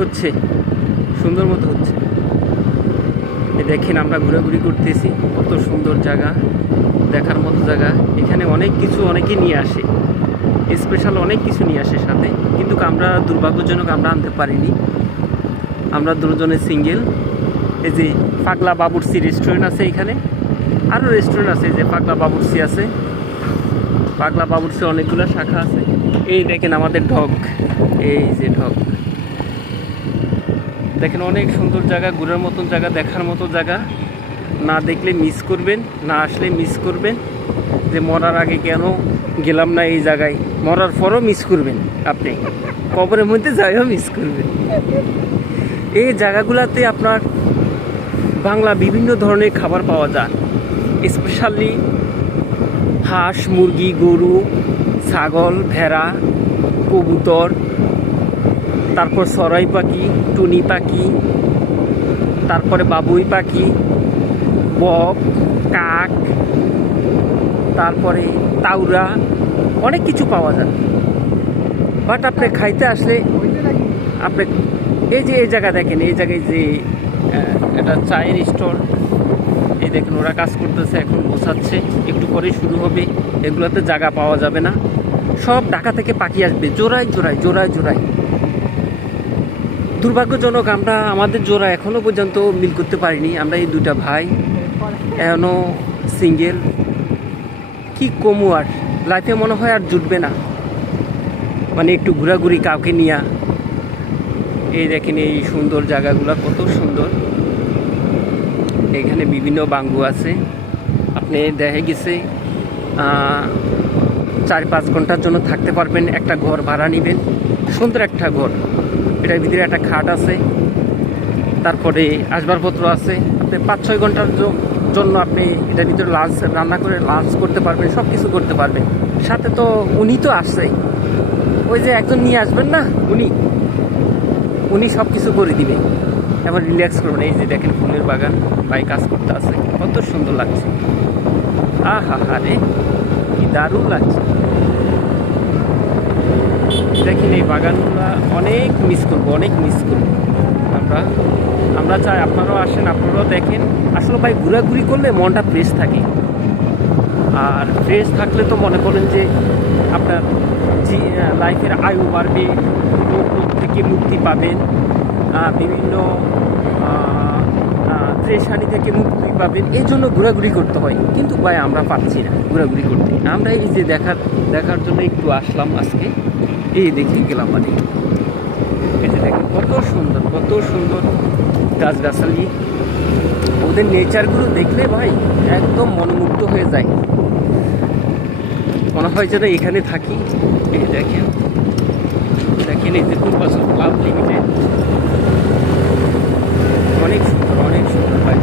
হচ্ছে, সুন্দর মতো হচ্ছে। দেখেন আমরা ঘোরাঘুরি করতেছি, কত সুন্দর জায়গা, দেখার মতো জায়গা। এখানে অনেক কিছু অনেকে নিয়ে আসে, স্পেশাল অনেক কিছু নিয়ে আসে সাথে, কিন্তু আমরা দুর্ভাগ্যজনক আমরা আনতে পারিনি। আমরা দুজনে সিঙ্গেল। এই যে পাগলা বাবুর্চি রেস্টুরেন্ট আছে এখানে, আরও রেস্টুরেন্ট আছে। এই যে পাগলা বাবুর্চি আছে, পাগলা বাবুর্চি অনেকগুলো শাখা আছে। এই দেখেন আমাদের ঢক, এই যে ঢক দেখেন, অনেক সুন্দর জায়গা, ঘোরার মতন জায়গা, দেখার মতো জায়গা। না দেখলে মিস করবেন, না আসলে মিস করবেন। যে মরার আগে কেন গেলাম না এই জায়গায়, মরার পরও মিস করবেন, আপনি কবরের মধ্যে যাইও মিস করবেন। এই জায়গাগুলোতে আপনার বাংলা বিভিন্ন ধরনের খাবার পাওয়া যায়, স্পেশালি হাঁস, মুরগি, গরু, ছাগল, ভেড়া, কবুতর, তারপর সরাই পাখি, টুনি পাখি, তারপরে বাবুই পাখি, বক, কাক, তারপরে তাউরা, অনেক কিছু পাওয়া যায়। বাট আপনি খাইতে আসলে আপনি এই যে এই জায়গা দেখেন, এই জায়গায় যে এটা চায়ের স্টোর, এই দেখেন ওরা কাজ করতেছে, এখন গোছাচ্ছে, একটু পরে শুরু হবে। এগুলোতে জায়গা পাওয়া যাবে না, সব ঢাকা থেকে পাখি আসবে জোড়ায় জোড়ায় জোড়ায় জোড়ায়। দুর্ভাগ্যজনক আমরা আমাদের জোড়া এখনও পর্যন্ত মিল করতে পারিনি। আমরা এই দুটা ভাই এখনও সিঙ্গেল। কি কমু আর, লাইফে মনে হয় আর জুটবে না, মানে একটু ঘোরাঘুরি কাউকে নিয়ে। এই দেখেন এই সুন্দর জায়গাগুলো কত সুন্দর। এখানে বিভিন্ন বাঙ্গু আছে, আপনি দেখে গেছে 4-5 ঘন্টার জন্য থাকতে পারবেন। একটা ঘর ভাড়া নেবেন, সুন্দর একটা ঘর, এটার ভিতরে একটা খাট আছে, তারপরে আসবাবপত্র আছে। আপনি 5-6 ঘন্টার জন্য আপনি এটার ভিতরে লাঞ্চ রান্না করে লাঞ্চ করতে পারবেন, সব কিছু করতে পারবেন। সাথে তো উনি তো আসছেই, ওই যে একজন নিয়ে আসবেন না, উনি সব কিছু করে দিবে, এবার রিল্যাক্স করবেন। এই যে দেখেন ফুলের বাগান, ভাই কাজ করতে আছে, কত সুন্দর লাগছে। আহা হা রে, কি দারুণ লাগছে। দেখেন এই বাগানগুলো অনেক মিস করবো, অনেক মিস করবো আমরা চাই আপনারাও আসেন, আপনারাও দেখেন। আসলে ভাই ঘোরাঘুরি করলে মনটা ফ্রেশ থাকে, আর ফ্রেশ থাকলে তো মনে করেন যে আপনার লাইফের আয়ু বাড়বে, রোগ থেকে মুক্তি পাবেন, বিভিন্ন ট্রেশানি থেকে মুক্তি পাবেন। এই জন্য ঘোরাঘুরি করতে হয়, কিন্তু ভাই আমরা পারছি না ঘোরাঘুরি করতে। আমরা এই যে দেখার জন্য একটু আসলাম আজকে, এই দেখে গেলাম। মানে এই যে দেখেন কত সুন্দর, কত সুন্দর গাছগাছালি, ওদের নেচারগুলো দেখলে ভাই একদম মনোমুগ্ধ হয়ে যায়, মনে হয় যেন এখানে থাকি। এই দেখেন দেখেন এই যে পূর্বাচল ক্লাব লিমিটেড, অনেক সুন্দর, অনেক সুন্দর ভাই।